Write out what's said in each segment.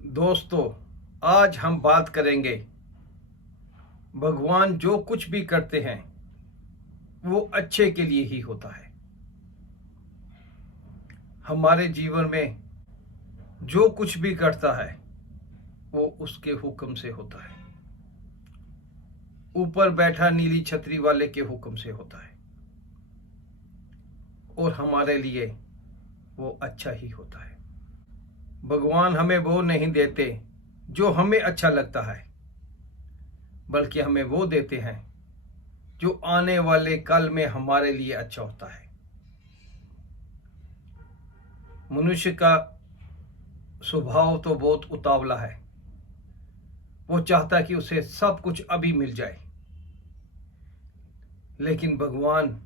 दोस्तों, आज हम बात करेंगे भगवान जो कुछ भी करते हैं वो अच्छे के लिए ही होता है। हमारे जीवन में जो कुछ भी करता है वो उसके हुक्म से होता है। ऊपर बैठा नीली छतरी वाले के हुक्म से होता है और हमारे लिए वो अच्छा ही होता है। भगवान हमें वो नहीं देते जो हमें अच्छा लगता है, बल्कि हमें वो देते हैं जो आने वाले कल में हमारे लिए अच्छा होता है। मनुष्य का स्वभाव तो बहुत उतावला है। वो चाहता है कि उसे सब कुछ अभी मिल जाए, लेकिन भगवान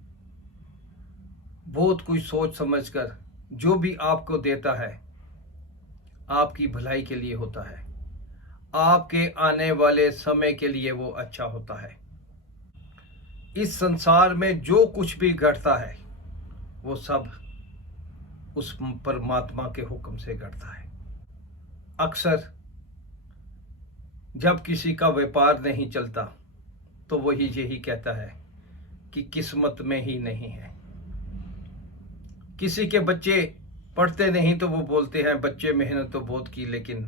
बहुत कुछ सोच समझकर जो भी आपको देता है आपकी भलाई के लिए होता है, आपके आने वाले समय के लिए वो अच्छा होता है। इस संसार में जो कुछ भी घटता है वो सब उस परमात्मा के हुक्म से घटता है। अक्सर जब किसी का व्यापार नहीं चलता तो वही यही कहता है कि किस्मत में ही नहीं है। किसी के बच्चे पढ़ते नहीं तो वो बोलते हैं बच्चे मेहनत तो बहुत की लेकिन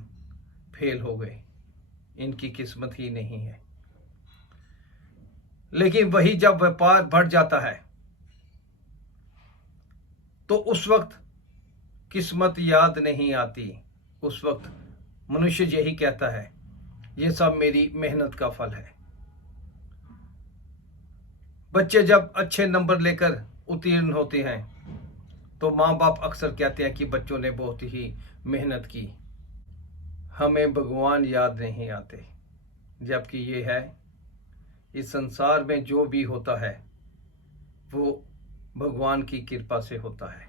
फेल हो गए, इनकी किस्मत ही नहीं है। लेकिन वही जब व्यापार बढ़ जाता है तो उस वक्त किस्मत याद नहीं आती। उस वक्त मनुष्य यही कहता है ये सब मेरी मेहनत का फल है। बच्चे जब अच्छे नंबर लेकर उत्तीर्ण होते हैं तो माँ बाप अक्सर कहते हैं कि बच्चों ने बहुत ही मेहनत की। हमें भगवान याद नहीं आते, जबकि ये है इस संसार में जो भी होता है वो भगवान की कृपा से होता है,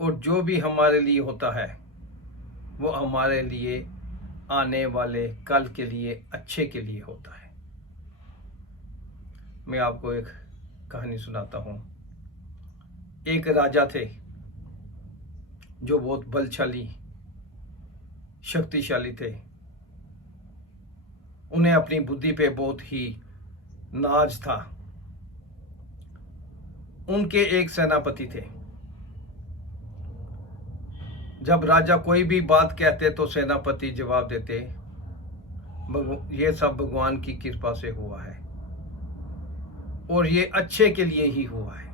और जो भी हमारे लिए होता है वो हमारे लिए आने वाले कल के लिए अच्छे के लिए होता है। मैं आपको एक कहानी सुनाता हूँ। एक राजा थे जो बहुत बलशाली शक्तिशाली थे। उन्हें अपनी बुद्धि पे बहुत ही नाज था। उनके एक सेनापति थे। जब राजा कोई भी बात कहते तो सेनापति जवाब देते ये सब भगवान की कृपा से हुआ है और ये अच्छे के लिए ही हुआ है।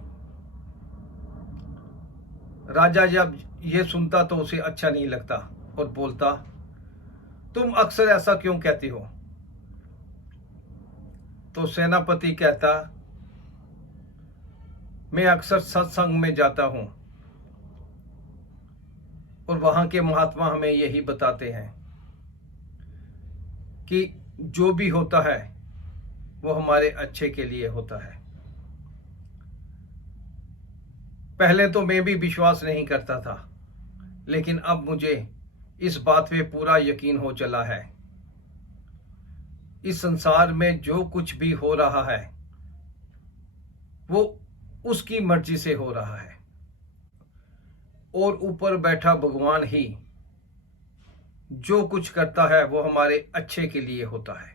राजा जब ये सुनता तो उसे अच्छा नहीं लगता और बोलता तुम अक्सर ऐसा क्यों कहते हो। तो सेनापति कहता मैं अक्सर सत्संग में जाता हूं और वहां के महात्मा हमें यही बताते हैं कि जो भी होता है वो हमारे अच्छे के लिए होता है। पहले तो मैं भी विश्वास नहीं करता था, लेकिन अब मुझे इस बात पे पूरा यकीन हो चला है। इस संसार में जो कुछ भी हो रहा है वो उसकी मर्जी से हो रहा है और ऊपर बैठा भगवान ही जो कुछ करता है वो हमारे अच्छे के लिए होता है।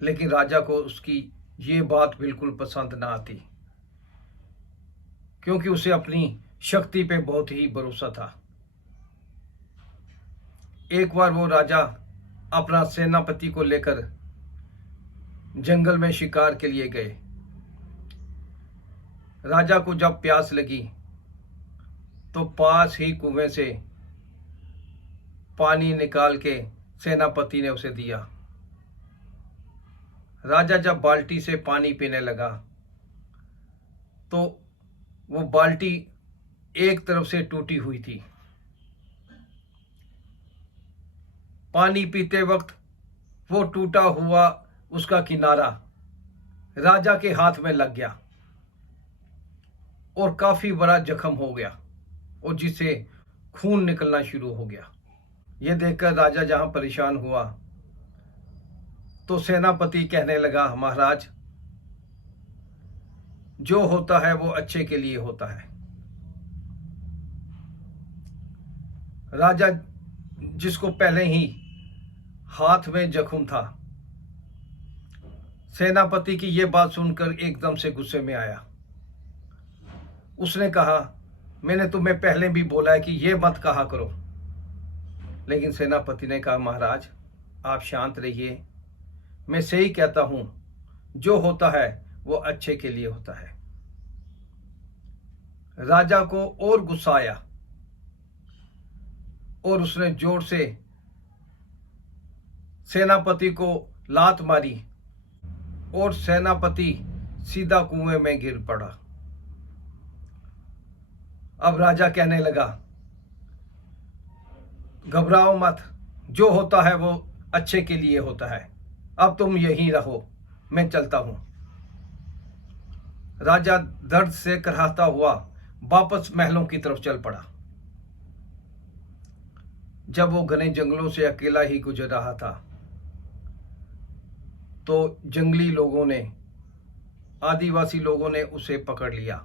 लेकिन राजा को उसकी ये बात बिल्कुल पसंद ना आती, क्योंकि उसे अपनी शक्ति पे बहुत ही भरोसा था। एक बार वो राजा अपना सेनापति को लेकर जंगल में शिकार के लिए गए। राजा को जब प्यास लगी तो पास ही कुएं से पानी निकाल के सेनापति ने उसे दिया। राजा जब बाल्टी से पानी पीने लगा तो वो बाल्टी एक तरफ से टूटी हुई थी। पानी पीते वक्त वो टूटा हुआ उसका किनारा राजा के हाथ में लग गया और काफी बड़ा जख्म हो गया और जिससे खून निकलना शुरू हो गया। यह देखकर राजा जहां परेशान हुआ तो सेनापति कहने लगा महाराज, जो होता है वो अच्छे के लिए होता है। राजा, जिसको पहले ही हाथ में जख्म था, सेनापति की यह बात सुनकर एकदम से गुस्से में आया। उसने कहा, मैंने तुम्हें पहले भी बोला है कि यह मत कहा करो। लेकिन सेनापति ने कहा, महाराज आप शांत रहिए, मैं सही कहता हूं, जो होता है वो अच्छे के लिए होता है। राजा को और गुस्सा आया और उसने जोर से सेनापति को लात मारी और सेनापति सीधा कुएं में गिर पड़ा। अब राजा कहने लगा, घबराओ मत, जो होता है वो अच्छे के लिए होता है, अब तुम यहीं रहो, मैं चलता हूं। राजा दर्द से कराहता हुआ वापस महलों की तरफ चल पड़ा। जब वो घने जंगलों से अकेला ही गुजर रहा था तो जंगली लोगों ने, आदिवासी लोगों ने उसे पकड़ लिया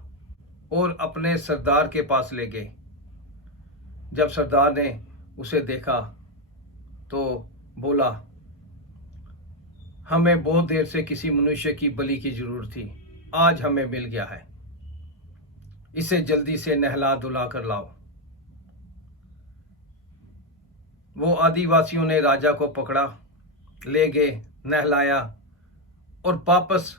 और अपने सरदार के पास ले गए। जब सरदार ने उसे देखा तो बोला, हमें बहुत देर से किसी मनुष्य की बलि की जरूरत थी, आज हमें मिल गया है, इसे जल्दी से नहला धुला कर लाओ। वो आदिवासियों ने राजा को पकड़ा, ले गए, नहलाया और वापस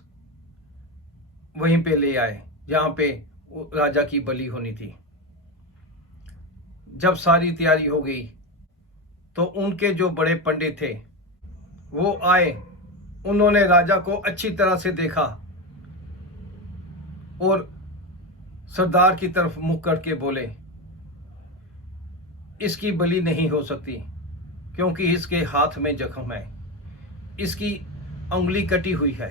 वहीं पे ले आए जहां पे राजा की बलि होनी थी। जब सारी तैयारी हो गई तो उनके जो बड़े पंडित थे वो आए, उन्होंने राजा को अच्छी तरह से देखा और सरदार की तरफ मुख करके बोले, इसकी बलि नहीं हो सकती क्योंकि इसके हाथ में जख्म है, इसकी उंगली कटी हुई है।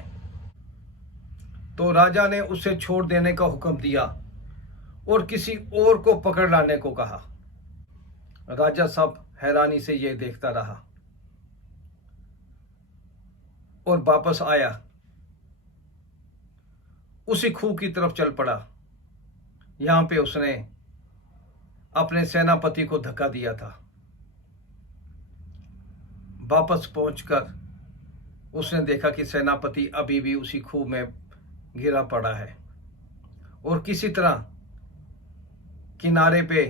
तो राजा ने उसे छोड़ देने का हुक्म दिया और किसी और को पकड़ लाने को कहा। राजा सब हैरानी से यह देखता रहा और वापस आया, उसी खूह की तरफ चल पड़ा। यहां पे उसने अपने सेनापति को धक्का दिया था। वापस पहुंचकर उसने देखा कि सेनापति अभी भी उसी खूह में गिरा पड़ा है और किसी तरह किनारे पे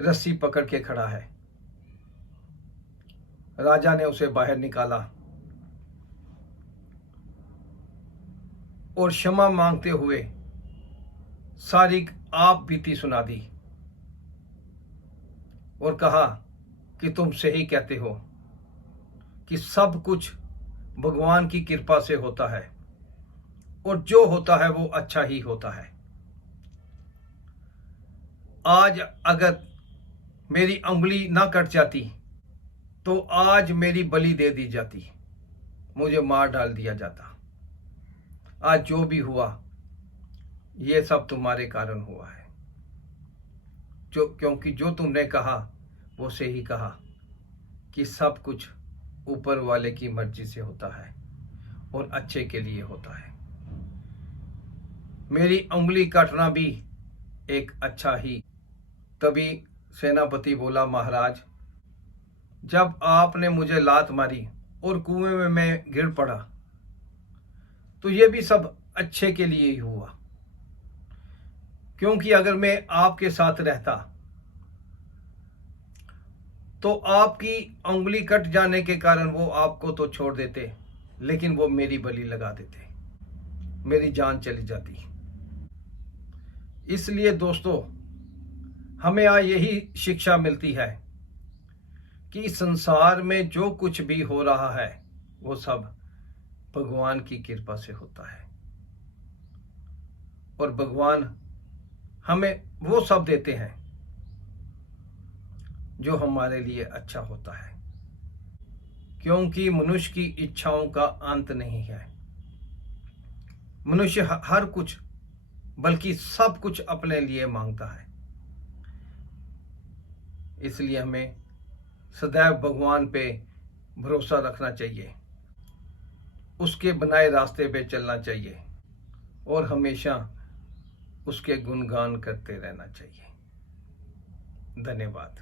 रस्सी पकड़ के खड़ा है। राजा ने उसे बाहर निकाला और क्षमा मांगते हुए सारी आप बीती सुना दी और कहा कि तुम सही कहते हो कि सब कुछ भगवान की कृपा से होता है और जो होता है वो अच्छा ही होता है। आज अगर मेरी उंगली ना कट जाती तो आज मेरी बलि दे दी जाती, मुझे मार डाल दिया जाता। आज जो भी हुआ ये सब तुम्हारे कारण हुआ है, क्योंकि जो तुमने कहा वो सही कहा कि सब कुछ ऊपर वाले की मर्जी से होता है और अच्छे के लिए होता है। मेरी उंगली काटना भी एक अच्छा ही। तभी सेनापति बोला, महाराज जब आपने मुझे लात मारी और कुएं में मैं गिर पड़ा तो ये भी सब अच्छे के लिए ही हुआ, क्योंकि अगर मैं आपके साथ रहता तो आपकी उंगली कट जाने के कारण वो आपको तो छोड़ देते, लेकिन वो मेरी बलि लगा देते, मेरी जान चली जाती। इसलिए दोस्तों, हमें आज यही शिक्षा मिलती है कि संसार में जो कुछ भी हो रहा है वो सब भगवान की कृपा से होता है और भगवान हमें वो सब देते हैं जो हमारे लिए अच्छा होता है, क्योंकि मनुष्य की इच्छाओं का अंत नहीं है। मनुष्य हर कुछ, बल्कि सब कुछ अपने लिए मांगता है। इसलिए हमें सदैव भगवान पे भरोसा रखना चाहिए, उसके बनाए रास्ते पे चलना चाहिए और हमेशा उसके गुणगान करते रहना चाहिए। धन्यवाद।